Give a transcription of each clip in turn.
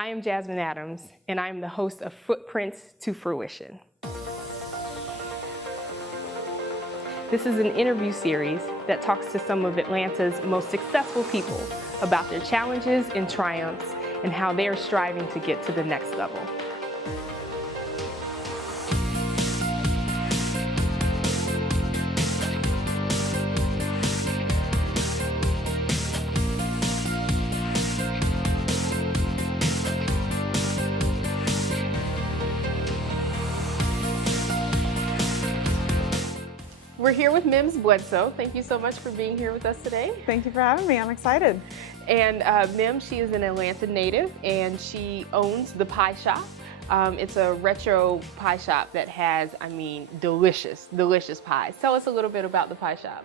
I am Jasmine Adams, and I am the host of FootPrints to Fruition. This is an interview series that talks to some of Atlanta's most successful people about their challenges and triumphs and how they are striving to get to the next level. We're here with Mims Bledsoe. Thank you so much for being here with us today. Thank you for having me. I'm excited. And Mims, she is an Atlanta native, and she owns the Pie Shop. It's a retro pie shop that has, delicious pies. Tell us a little bit about the Pie Shop.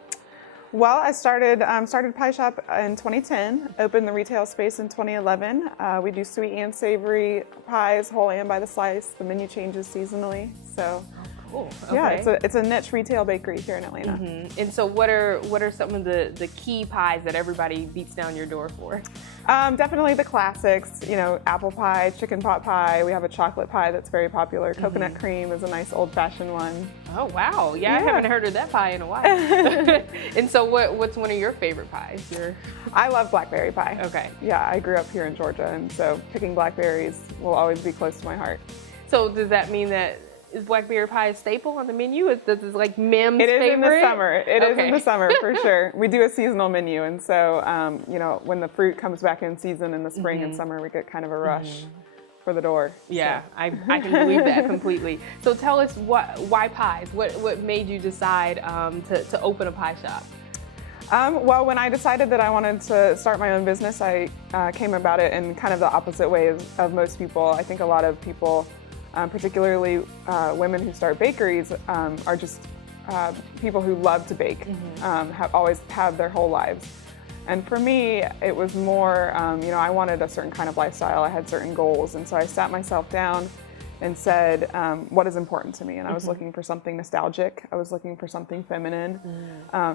Well, I started Pie Shop in 2010, opened the retail space in 2011. We do sweet and savory pies, whole and by the slice. The menu changes seasonally, so. Cool. Okay. Yeah, it's a niche retail bakery here in Atlanta. Mm-hmm. And so what are some of the key pies that everybody beats down your door for? Definitely the classics, apple pie, chicken pot pie. We have a chocolate pie that's very popular. Coconut cream is a nice old-fashioned one. Oh, wow. Yeah, I haven't heard of that pie in a while. And so what's one of your favorite pies? I love blackberry pie. Okay. Yeah, I grew up here in Georgia, and so picking blackberries will always be close to my heart. So does that mean that is blackberry pie a staple on the menu? Is like Mims' favorite? It is in the summer. It is in the summer for sure. We do a seasonal menu, and so when the fruit comes back in season in the spring and summer, we get kind of a rush for the door. Yeah, so. I can believe that completely. So tell us why pies? What made you decide to open a pie shop? Well, when I decided that I wanted to start my own business, I came about it in kind of the opposite way of most people. I think a lot of people, particularly women who start bakeries, are just people who love to bake, have always had their whole lives. And for me, it was more, I wanted a certain kind of lifestyle. I had certain goals. And so I sat myself down and said, what is important to me? And I was looking for something nostalgic. I was looking for something feminine,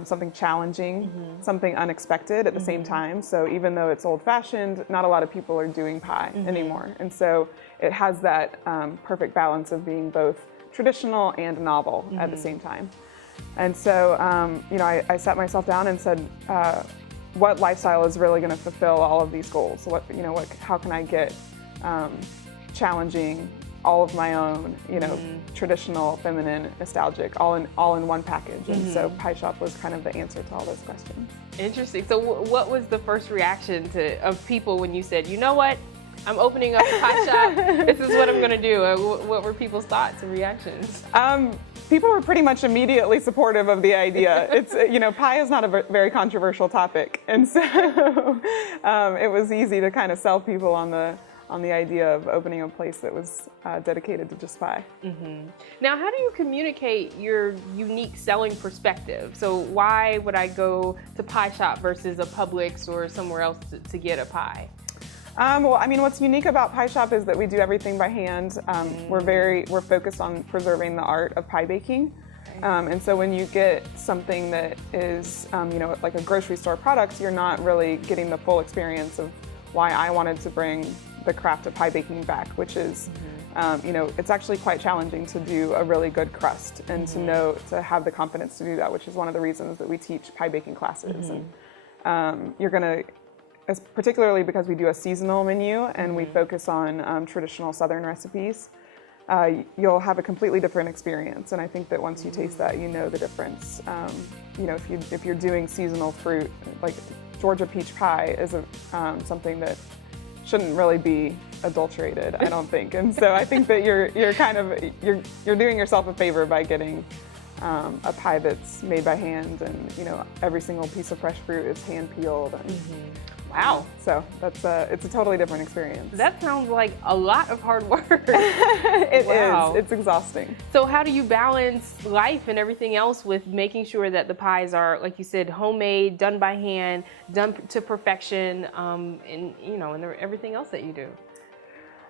something challenging, something unexpected at the same time. So even though it's old-fashioned, not a lot of people are doing pie anymore. And so it has that perfect balance of being both traditional and novel at the same time. And so, I sat myself down and said, what lifestyle is really going to fulfill all of these goals? So how can I get challenging, all of my own, traditional, feminine, nostalgic, all in one package. And so Pie Shop was kind of the answer to all those questions. Interesting. So what was the first reaction of people when you said, you know what, I'm opening up a pie shop, this is what I'm going to do? What were people's thoughts and reactions? People were pretty much immediately supportive of the idea. It's, pie is not a very controversial topic. And so it was easy to kind of sell people on the idea of opening a place that was dedicated to just pie. Now, how do you communicate your unique selling perspective? So why would I go to Pie Shop versus a Publix or somewhere else to get a pie? What's unique about Pie Shop is that we do everything by hand. We're focused on preserving the art of pie baking. And so when you get something that is, like a grocery store product, you're not really getting the full experience of why I wanted to bring the craft of pie baking back, which is, it's actually quite challenging to do a really good crust and to have the confidence to do that, which is one of the reasons that we teach pie baking classes. And you're going to, particularly because we do a seasonal menu and we focus on traditional Southern recipes, you'll have a completely different experience. And I think that once you taste that, you know the difference. If you're doing seasonal fruit, like Georgia peach pie is something that shouldn't really be adulterated, I don't think. And so I think that you're doing yourself a favor by getting a pie that's made by hand, and every single piece of fresh fruit is hand peeled. And, wow! So it's a totally different experience. That sounds like a lot of hard work. It is. It's exhausting. So how do you balance life and everything else with making sure that the pies are, like you said, homemade, done by hand, done to perfection, and everything else that you do?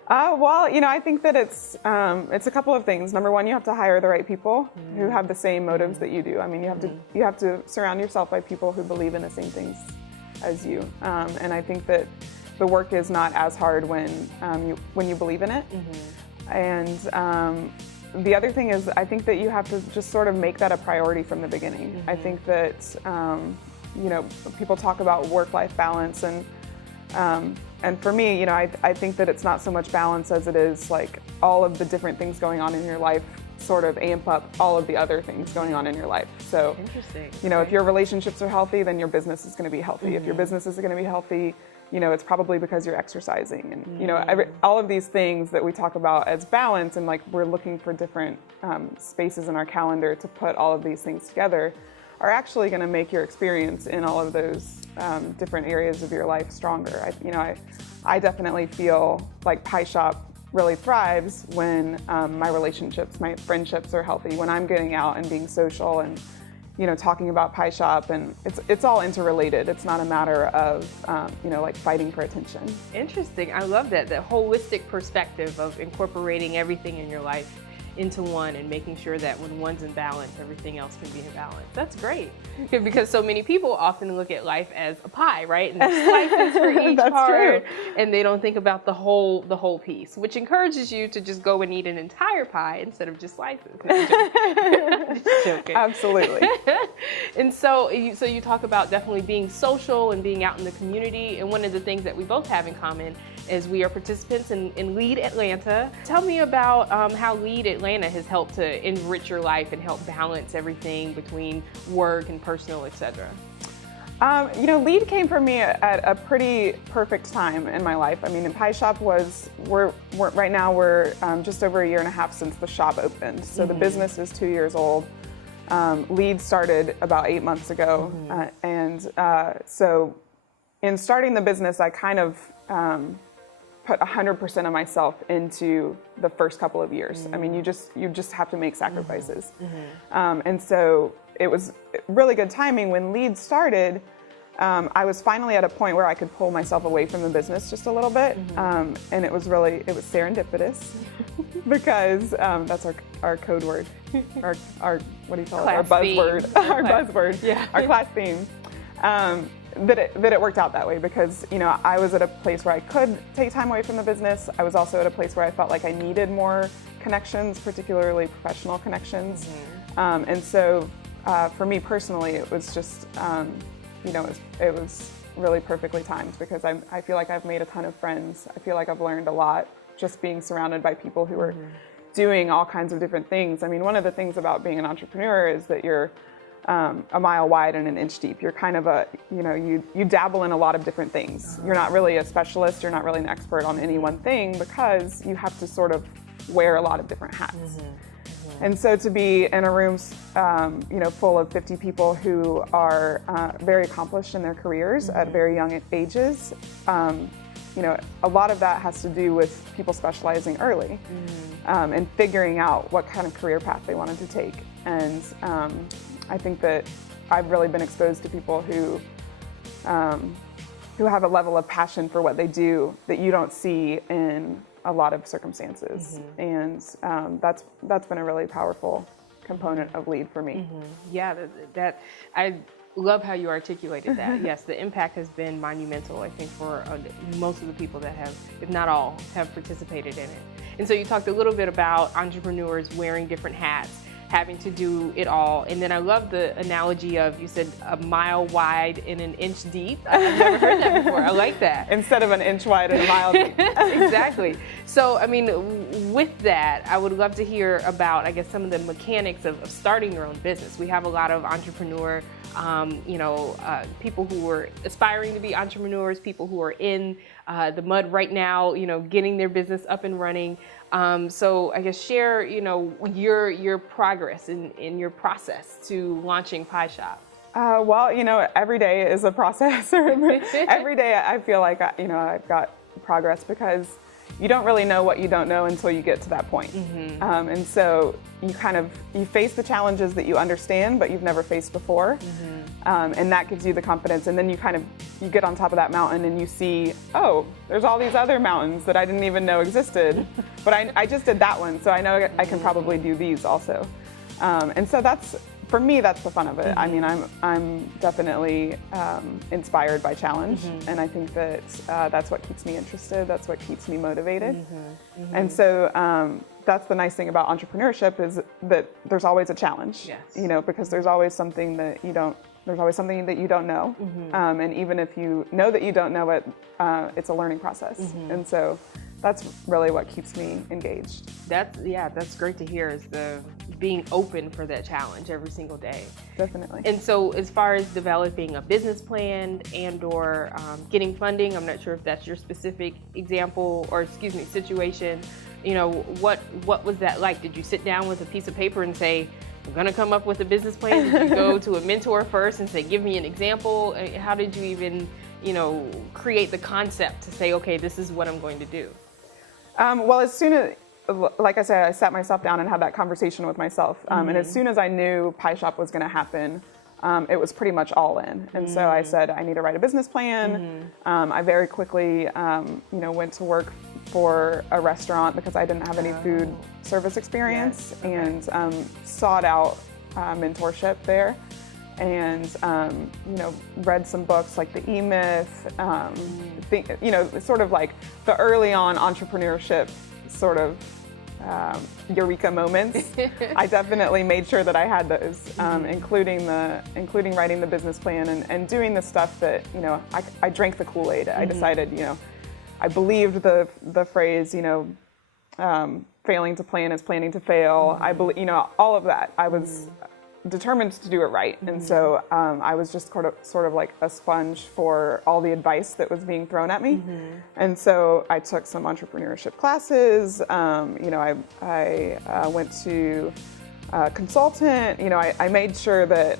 I think that it's a couple of things. Number one, you have to hire the right people who have the same motives that you do. I mean, you have to surround yourself by people who believe in the same things as you. And I think that the work is not as hard when you believe in it. And the other thing is, I think that you have to just sort of make that a priority from the beginning. I think that people talk about work-life balance, and for me, I think that it's not so much balance as it is like all of the different things going on in your life sort of amp up all of the other things going on in your life. So, interesting. If your relationships are healthy, then your business is going to be healthy. If your business is going to be healthy, it's probably because you're exercising. And, all of these things that we talk about as balance, and like we're looking for different spaces in our calendar to put all of these things together, are actually going to make your experience in all of those different areas of your life stronger. I definitely feel like Pie Shop really thrives when my relationships, my friendships are healthy, when I'm getting out and being social and talking about Pie Shop, and it's all interrelated. It's not a matter of like fighting for attention. Interesting. I love that holistic perspective of incorporating everything in your life into one and making sure that when one's in balance, everything else can be in balance. That's great. Because so many people often look at life as a pie, right? And there's slices for each part, and they don't think about the whole piece, which encourages you to just go and eat an entire pie instead of just slices. Just joking. Absolutely. And so you talk about definitely being social and being out in the community, and one of the things that we both have in common is we are participants in Lead Atlanta. Tell me about how Lead Atlanta has helped to enrich your life and help balance everything between work and personal, etc. Lead came for me at a pretty perfect time in my life. I mean, in Pie Shop right now we're just over 1.5 years since the shop opened. So the business is 2 years old. Lead started about 8 months ago. So in starting the business, I kind of put 100% of myself into the first couple of years. I mean, you just have to make sacrifices. And so it was really good timing when Lead started. I was finally at a point where I could pull myself away from the business just a little bit. And it was serendipitous because that's our code word, our what do you call it? Our buzzword, our class theme. That it worked out that way because, I was at a place where I could take time away from the business. I was also at a place where I felt like I needed more connections, particularly professional connections. And so for me personally, it was just, it was really perfectly timed because I feel like I've made a ton of friends. I feel like I've learned a lot just being surrounded by people who are doing all kinds of different things. I mean, one of the things about being an entrepreneur is that you're a mile wide and an inch deep. You're kind of you dabble in a lot of different things. You're not really a specialist, you're not really an expert on any one thing because you have to sort of wear a lot of different hats. And so to be in a room, full of 50 people who are very accomplished in their careers at very young ages, a lot of that has to do with people specializing early and figuring out what kind of career path they wanted to take. And I think that I've really been exposed to people who have a level of passion for what they do that you don't see in a lot of circumstances. And that's been a really powerful component of Lead for me. Yeah, that I love how you articulated that. Yes, the impact has been monumental, I think, for most of the people that have, if not all, have participated in it. And so you talked a little bit about entrepreneurs wearing different hats, having to do it all. And then I love the analogy of, you said a mile wide and an inch deep. I've never heard that before. I like that. Instead of an inch wide and a mile deep. Exactly. So, I mean, with that, I would love to hear about, I guess, some of the mechanics of starting your own business. We have a lot of entrepreneur, people who are aspiring to be entrepreneurs, people who are in the mud right now, getting their business up and running. So I guess share, your progress in your process to launching Pie Shop. Every day is a process. Every day I feel like, I've got progress because you don't really know what you don't know until you get to that point. And so you face the challenges that you understand, but you've never faced before. And that gives you the confidence. And then you get on top of that mountain and you see, oh, there's all these other mountains that I didn't even know existed. But I just did that one, so I know I can probably do these also. And so that's for me, that's the fun of it. I mean, I'm definitely inspired by challenge, and I think that that's what keeps me interested. That's what keeps me motivated. And so that's the nice thing about entrepreneurship, is that there's always a challenge. Yes. You know, because there's always something that you don't. There's always something that you don't know, and even if you know that you don't know it, it's a learning process. And so that's really what keeps me engaged. That's great to hear, is the being open for that challenge every single day. Definitely. And so as far as developing a business plan and/or getting funding, I'm not sure if that's your specific example or situation. You know, what was that like? Did you sit down with a piece of paper and say, I'm going to come up with a business plan? Did you go to a mentor first and say, give me an example? How did you even, create the concept to say, okay, this is what I'm going to do? Well, as soon as, like I said, I sat myself down and had that conversation with myself. And as soon as I knew Pie Shop was going to happen, it was pretty much all in. And so I said, I need to write a business plan. I very quickly, went to work for a restaurant because I didn't have any food service experience, and sought out mentorship there, and read some books like The E-Myth, sort of like the early on entrepreneurship sort of eureka moments. I definitely made sure that I had those, including writing the business plan and doing the stuff that, I drank the Kool-Aid. I decided, I believed the phrase, failing to plan is planning to fail. I believe, all of that. I was determined to do it right. And so I was just sort of like a sponge for all the advice that was being thrown at me. And so I took some entrepreneurship classes. I went to a consultant. I made sure that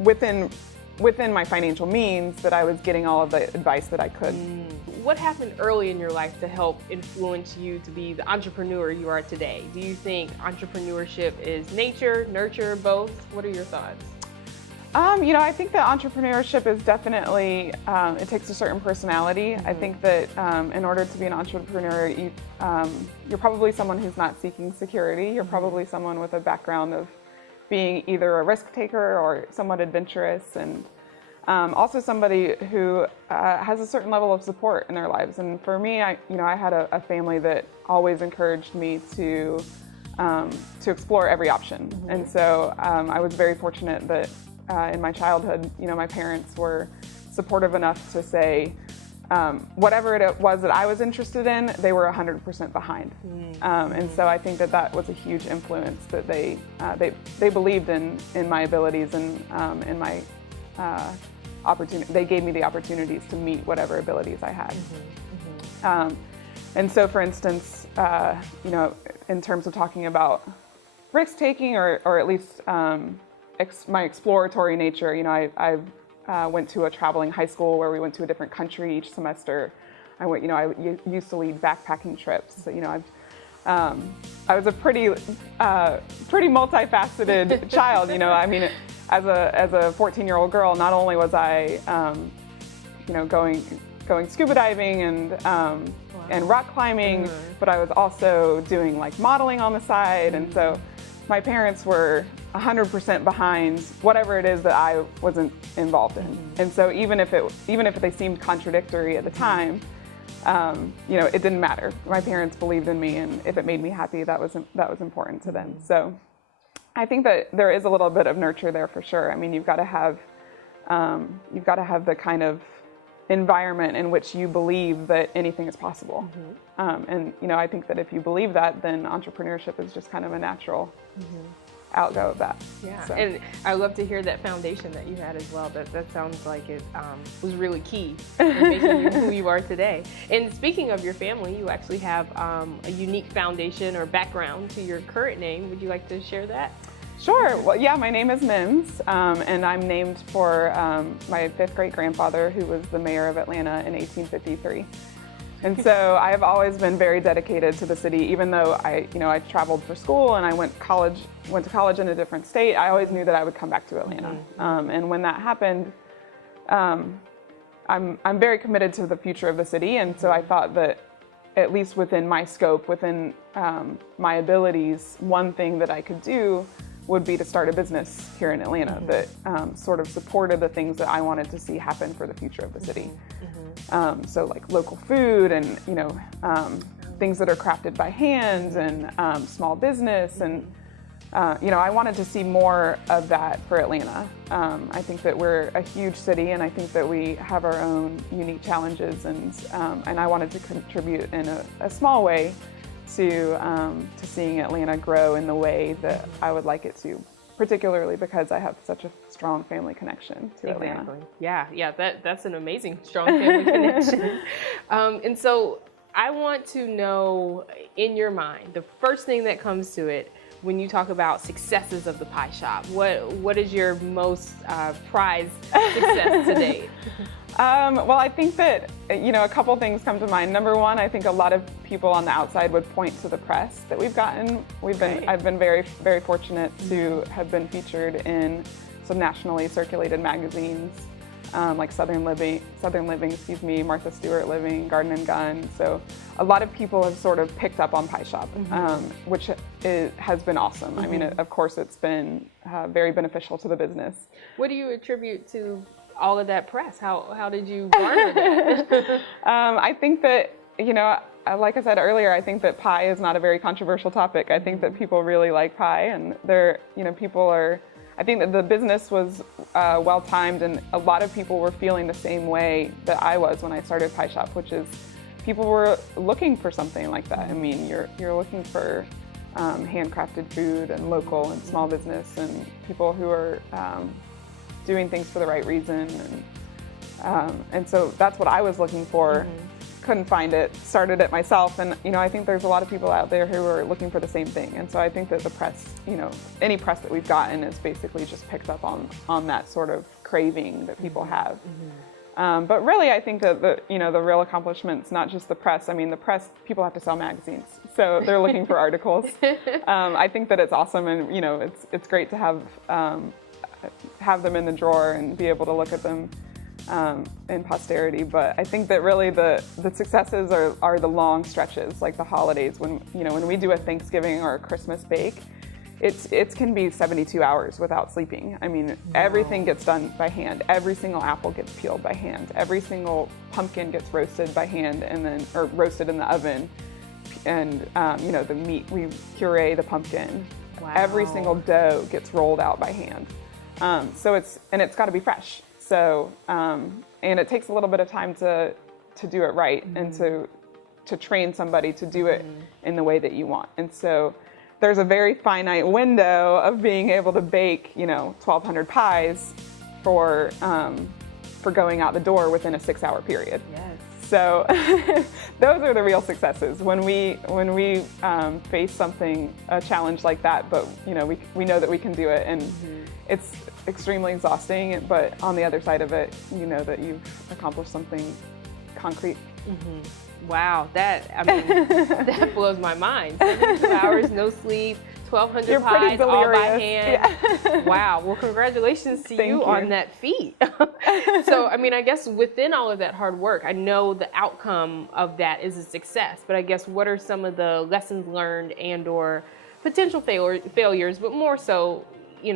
within my financial means that I was getting all of the advice that I could. What happened early in your life to help influence you to be the entrepreneur you are today? Do you think entrepreneurship is nature, nurture, both? What are your thoughts? I think that entrepreneurship is definitely, it takes a certain personality. I think that in order to be an entrepreneur, you're probably someone who's not seeking security. You're probably someone with a background of being either a risk taker or somewhat adventurous, and also somebody who has a certain level of support in their lives. And for me, I had a family that always encouraged me to explore every option. And so I was very fortunate that in my childhood, my parents were supportive enough to say, whatever it was that I was interested in, they were 100% behind. And so I think that was a huge influence, that they believed in my abilities and in my opportunity. They gave me the opportunities to meet whatever abilities I had. And so, for instance, in terms of talking about risk taking, or at least my exploratory nature, I went to a traveling high school where we went to a different country each semester. I used to lead backpacking trips. So, I was a pretty multifaceted child. I mean, as a 14-year-old girl, not only was I, going scuba diving and rock climbing, but I was also doing like modeling on the side. And so my parents were 100% behind whatever it is that I wasn't involved in. And so even if they seemed contradictory at the time, it didn't matter. My parents believed in me, and if it made me happy, that was important to them. So I think that there is a little bit of nurture there for sure. I mean, you've got to have the kind of environment in which you believe that anything is possible. And I think that if you believe that, then entrepreneurship is just kind of a natural outgo of that. Yeah, so. And I love to hear that foundation that you had as well. That sounds like it was really key in making you who you are today. And speaking of your family, you actually have a unique foundation or background to your current name. Would you like to share that? Sure. Well, yeah, my name is Mims, and I'm named for my fifth great grandfather, who was the mayor of Atlanta in 1853. And so I have always been very dedicated to the city, even though I traveled for school and I went to college in a different state. I always knew that I would come back to Atlanta. And when that happened, I'm very committed to the future of the city. And so I thought that, at least within my scope, within my abilities, one thing that I could do would be to start a business here in Atlanta that sort of supported the things that I wanted to see happen for the future of the city. So like local food and, things that are crafted by hand and small business. And, I wanted to see more of that for Atlanta. I think that we're a huge city, and I think that we have our own unique challenges, and I wanted to contribute in a small way to seeing Atlanta grow in the way that I would like it to, particularly because I have such a strong family connection to Atlanta. Exactly. Yeah, that's an amazing strong family connection. And so I want to know, in your mind, the first thing that comes to it when you talk about successes of the pie shop. What is your most prized success to date? Well, I think that, a couple things come to mind. Number one, I think a lot of people on the outside would point to the press that we've gotten. I've been very, very fortunate to have been featured in some nationally circulated magazines, like Southern Living, Martha Stewart Living, Garden and Gun. So a lot of people have sort of picked up on Pie Shop, which has been awesome. I mean, of course, it's been very beneficial to the business. What do you attribute to all of that press? How did you garner that? I think that, like I said earlier, I think that pie is not a very controversial topic. I think that people really like pie, and I think that the business was well timed, and a lot of people were feeling the same way that I was when I started Pie Shop, which is people were looking for something like that. I mean, you're looking for handcrafted food and local and small business and people who are doing things for the right reason, and so that's what I was looking for. Couldn't find it, started it myself, and I think there's a lot of people out there who are looking for the same thing, and so I think that the press, any press that we've gotten is basically just picked up on that sort of craving that people have. But really, I think that the real accomplishment's not just the press. I mean, the press, people have to sell magazines, so they're looking for articles. I think that it's awesome, and it's great to have them in the drawer and be able to look at them in posterity. But I think that really the successes are the long stretches, like the holidays, when we do a Thanksgiving or a Christmas bake, it can be 72 hours without sleeping. I mean, everything gets done by hand. Every single apple gets peeled by hand. Every single pumpkin gets roasted by hand, or roasted in the oven. And the meat, we puree the pumpkin. Wow. Every single dough gets rolled out by hand. So it's got to be fresh. So, and it takes a little bit of time to do it right, and to train somebody to do it in the way that you want. And so there's a very finite window of being able to bake, 1,200 pies for going out the door within a 6-hour period. Yes. So those are the real successes when we face a challenge like that, but we know that we can do it, and it's extremely exhausting, but on the other side of it, you know that you've accomplished something concrete. Wow, that blows my mind. 72 hours, no sleep, 1,200 pies, all by hand. Yeah. Wow, well, congratulations to you on that feat. So, I guess within all of that hard work, I know the outcome of that is a success, but I guess what are some of the lessons learned and or potential failures, but more so,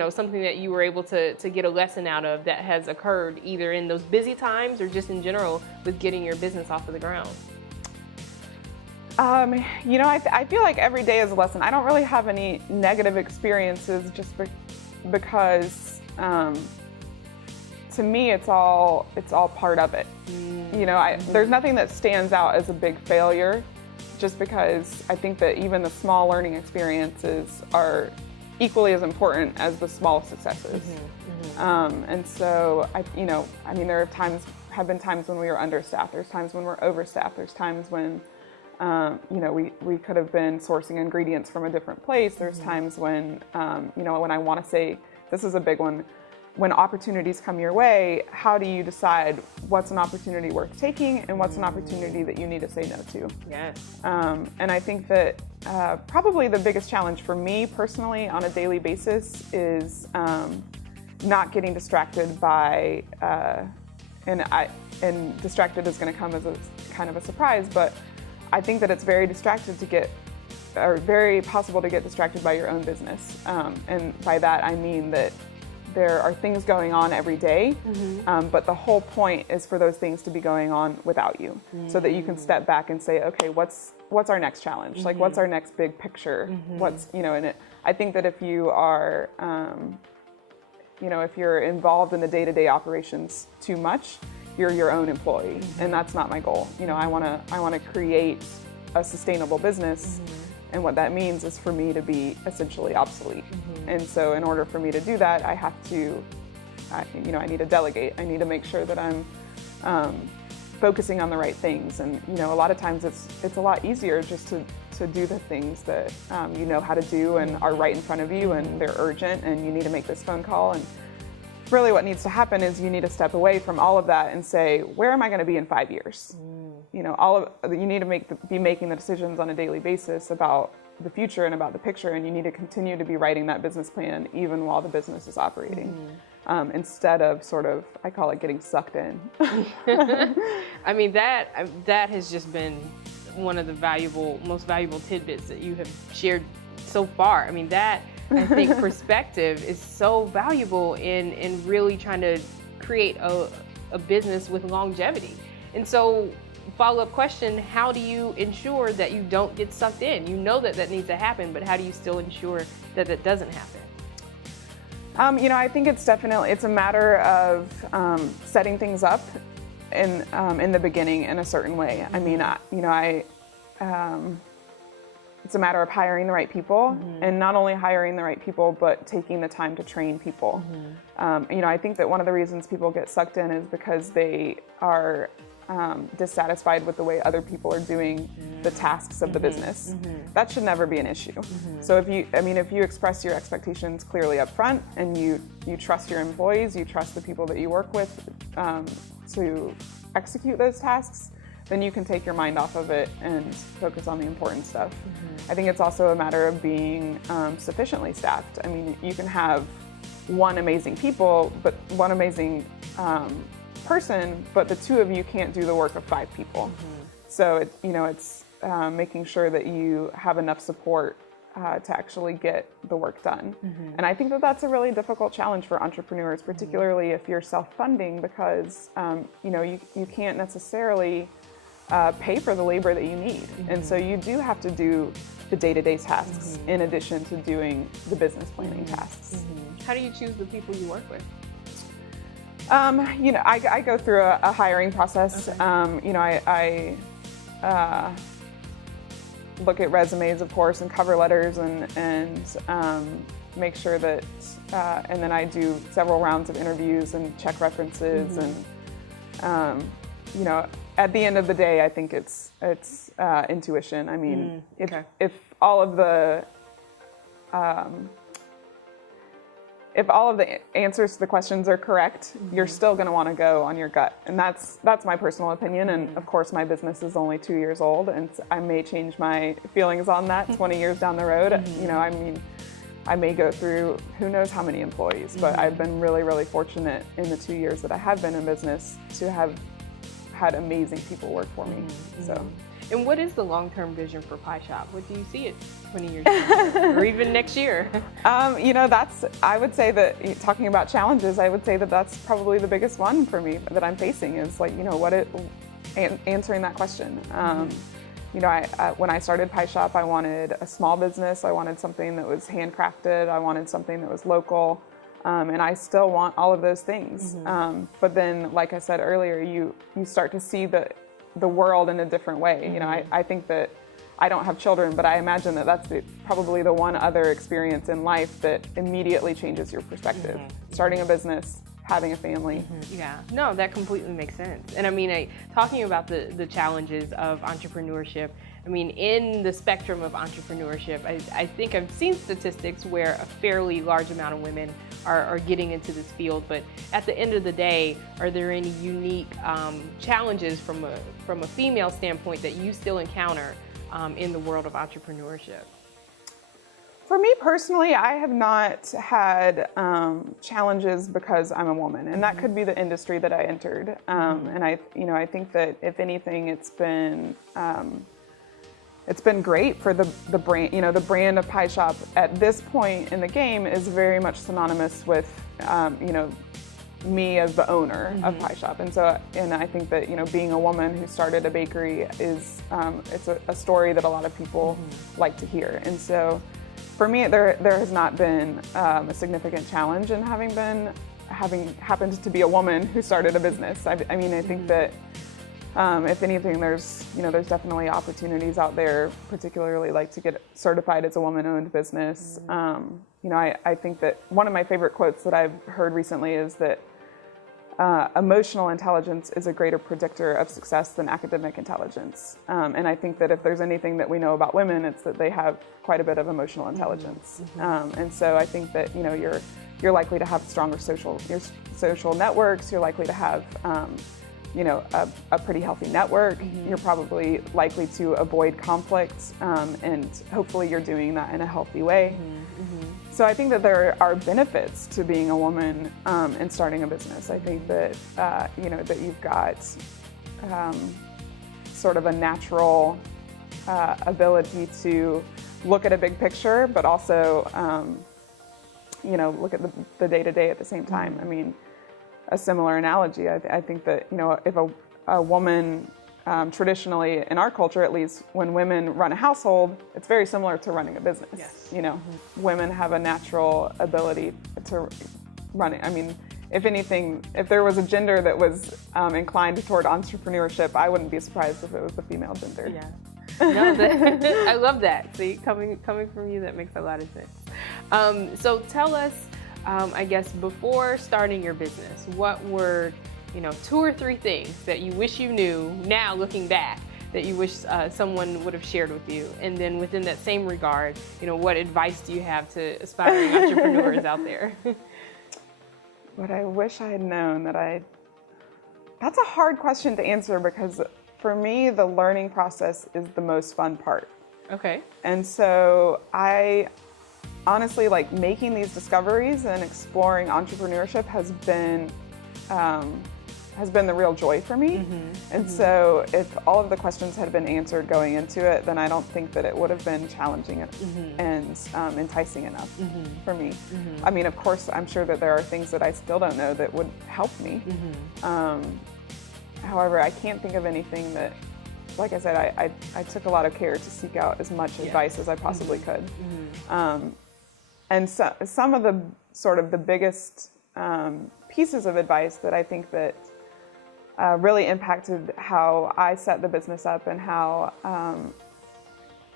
something that you were able to get a lesson out of that has occurred either in those busy times or just in general with getting your business off of the ground? I feel like every day is a lesson. I don't really have any negative experiences just because to me it's all part of it. There's nothing that stands out as a big failure, just because I think that even the small learning experiences are equally as important as the small successes. And so there have been times when we were understaffed. There's times when we're overstaffed. There's times when we could have been sourcing ingredients from a different place. There's times when when I want to say, this is a big one, when opportunities come your way, how do you decide what's an opportunity worth taking and what's an opportunity that you need to say no to? Yes. And I think that probably the biggest challenge for me personally on a daily basis is not getting distracted by, and distracted is going to come as a kind of a surprise, but I think that it's very distracted to get are very possible to get distracted by your own business. And by that, I mean that there are things going on every day, but the whole point is for those things to be going on without you, so that you can step back and say, okay, what's our next challenge? Like, what's our next big picture? What's, I think that if you are, if you're involved in the day-to-day operations too much, you're your own employee, and that's not my goal. I want to create a sustainable business. And what that means is for me to be essentially obsolete. And so in order for me to do that, I have to, I need to delegate. I need to make sure that I'm focusing on the right things. And, a lot of times it's a lot easier just to do the things that you know how to do and are right in front of you, and they're urgent, and you need to make this phone call. And really what needs to happen is you need to step away from all of that and say, where am I going to be in 5 years? You need to be making the decisions on a daily basis about the future and about the picture, and you need to continue to be writing that business plan even while the business is operating, instead of sort of, I call it, getting sucked in. I mean, that has just been one of the most valuable tidbits that you have shared so far. I mean, that, I think, perspective is so valuable in really trying to create a business with longevity. And so, follow-up question, how do you ensure that you don't get sucked in? You know that needs to happen, but how do you still ensure that that doesn't happen? I think it's a matter of setting things up in the beginning in a certain way. I mean, it's a matter of hiring the right people, and not only hiring the right people, but taking the time to train people. I think that one of the reasons people get sucked in is because they are dissatisfied with the way other people are doing the tasks of the business. That should never be an issue. So if you express your expectations clearly up front, and you trust your employees, you trust the people that you work with to execute those tasks, then you can take your mind off of it and focus on the important stuff. I think it's also a matter of being sufficiently staffed. I mean, you can have one amazing person, but the two of you can't do the work of 5 people. So it's making sure that you have enough support to actually get the work done. And I think that that's a really difficult challenge for entrepreneurs, particularly if you're self-funding, because you can't necessarily pay for the labor that you need. And so you do have to do the day-to-day tasks in addition to doing the business planning tasks. How do you choose the people you work with? I go through a hiring process. Okay. I look at resumes, of course, and cover letters, and make sure that, and then I do several rounds of interviews and check references, and at the end of the day, I think it's intuition. I mean, if all of the answers to the questions are correct, you're still going to want to go on your gut. And that's my personal opinion. And of course, my business is only 2 years old, and I may change my feelings on that 20 years down the road. I may go through who knows how many employees, but I've been really, really fortunate in the 2 years that I have been in business to have had amazing people work for me. So. And what is the long-term vision for Pie Shop? What do you see it 20 years from, or even next year? I would say that, talking about challenges, I would say that that's probably the biggest one for me that I'm facing, is answering that question. When I started Pie Shop, I wanted a small business. I wanted something that was handcrafted. I wanted something that was local. And I still want all of those things. But then, like I said earlier, you start to see the world in a different way. I think that I don't have children, but I imagine that that's probably the one other experience in life that immediately changes your perspective. Starting a business, having a family. Yeah, no, that completely makes sense. And I mean, talking about the challenges of entrepreneurship, I mean, in the spectrum of entrepreneurship, I think I've seen statistics where a fairly large amount of women are getting into this field, but at the end of the day, are there any unique challenges from a female standpoint that you still encounter in the world of entrepreneurship? For me personally, I have not had challenges because I'm a woman, and that could be the industry that I entered. And I think that if anything, it's been it's been great for the brand. You know, the brand of Pie Shop at this point in the game is very much synonymous with, you know, me as the owner of Pie Shop. And so, and I think that, you know, being a woman who started a bakery is, it's a story that a lot of people like to hear. And so for me, there has not been a significant challenge in having happened to be a woman who started a business. I mean, I think that if anything, there's definitely opportunities out there, particularly like to get certified as a woman-owned business. You know, I think that one of my favorite quotes that I've heard recently is that emotional intelligence is a greater predictor of success than academic intelligence. And I think that if there's anything that we know about women, it's that they have quite a bit of emotional intelligence. And so I think that, you know, you're likely to have stronger social networks. You're likely to have, you know, a pretty healthy network. You're probably likely to avoid conflict, and hopefully you're doing that in a healthy way. So I think that there are benefits to being a woman and starting a business. I think that, you know, that you've got sort of a natural ability to look at a big picture, but also, you know, look at the day-to-day at the same time. I mean, a similar analogy, I think that, you know, if a woman, traditionally in our culture at least, when women run a household, it's very similar to running a business. Yes. You know, women have a natural ability to run it. I mean, if anything, if there was a gender that was inclined toward entrepreneurship, I wouldn't be surprised if it was the female gender. Yeah. No, I love that. See, coming from you, that makes a lot of sense. So tell us, I guess, before starting your business, what were, you know, 2 or 3 things that you wish you knew now looking back that you wish someone would have shared with you? And then within that same regard, you know, what advice do you have to aspiring entrepreneurs out there? What I wish I had known that's a hard question to answer, because for me, the learning process is the most fun part. Okay. And so I honestly, like, making these discoveries and exploring entrepreneurship has been the real joy for me. And so if all of the questions had been answered going into it, then I don't think that it would have been challenging and enticing enough for me. I mean, of course, I'm sure that there are things that I still don't know that would help me. However, I can't think of anything that, like I said, I took a lot of care to seek out as much advice as I possibly could. And so, some of the sort of the biggest pieces of advice that I think that really impacted how I set the business up, and how,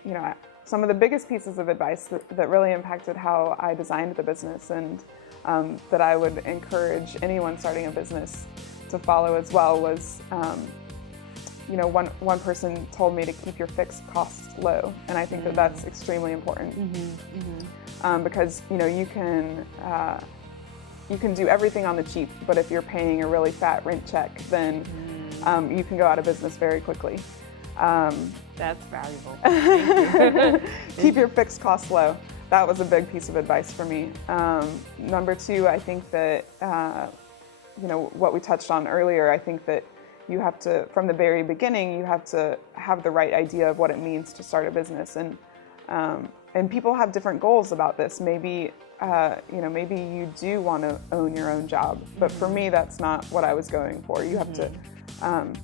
you know, some of the biggest pieces of advice that really impacted how I designed the business, and that I would encourage anyone starting a business to follow as well, was, you know, one person told me to keep your fixed costs low, and I think that that's extremely important. Because, you know, you can do everything on the cheap, but if you're paying a really fat rent check, then you can go out of business very quickly. That's valuable. Keep your fixed costs low. That was a big piece of advice for me. Number 2, I think that, you know, what we touched on earlier, I think that you have to, from the very beginning, you have to have the right idea of what it means to start a business. And people have different goals about this. Maybe, you know, maybe you do want to own your own job, but for me, that's not what I was going for. You have to,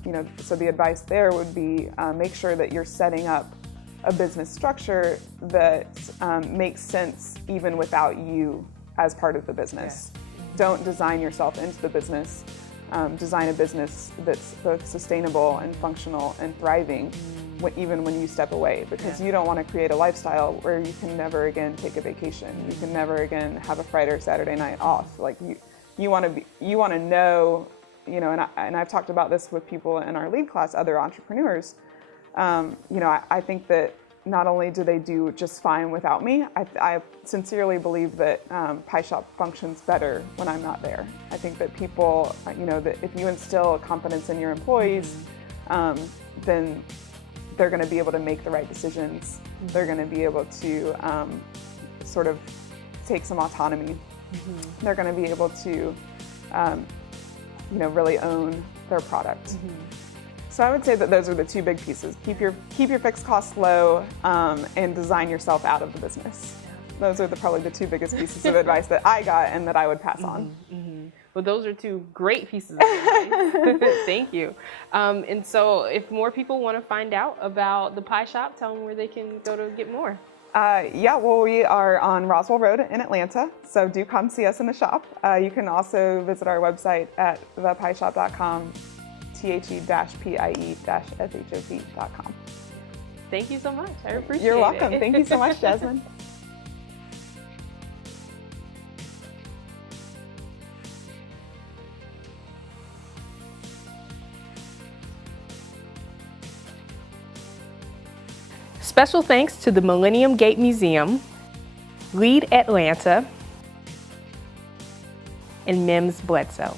you know, so the advice there would be make sure that you're setting up a business structure that makes sense even without you as part of the business. Don't design yourself into the business. Design a business that's both sustainable and functional and thriving, even when you step away, because you don't want to create a lifestyle where you can never again take a vacation. You can never again have a Friday or Saturday night off. Like you want to know, you know, and I've talked about this with people in our lead class, other entrepreneurs. You know, I think that not only do they do just fine without me, I sincerely believe that Pie Shop functions better when I'm not there. I think that people, you know, that if you instill confidence in your employees, then they're going to be able to make the right decisions. They're going to be able to sort of take some autonomy. They're going to be able to, you know, really own their product. So I would say that those are the two big pieces. Keep your fixed costs low and design yourself out of the business. Those are probably the two biggest pieces of advice that I got and that I would pass on. Well, those are two great pieces of advice. Thank you. And so if more people want to find out about the Pie Shop, tell them where they can go to get more. Yeah, well, we are on Roswell Road in Atlanta, so do come see us in the shop. You can also visit our website at thepieshop.com, the-pie-shop.com. Thank you so much. I appreciate it. You're welcome. Thank you so much, Jasmine. Special thanks to the Millennium Gate Museum, Lead Atlanta, and Mims Bledsoe.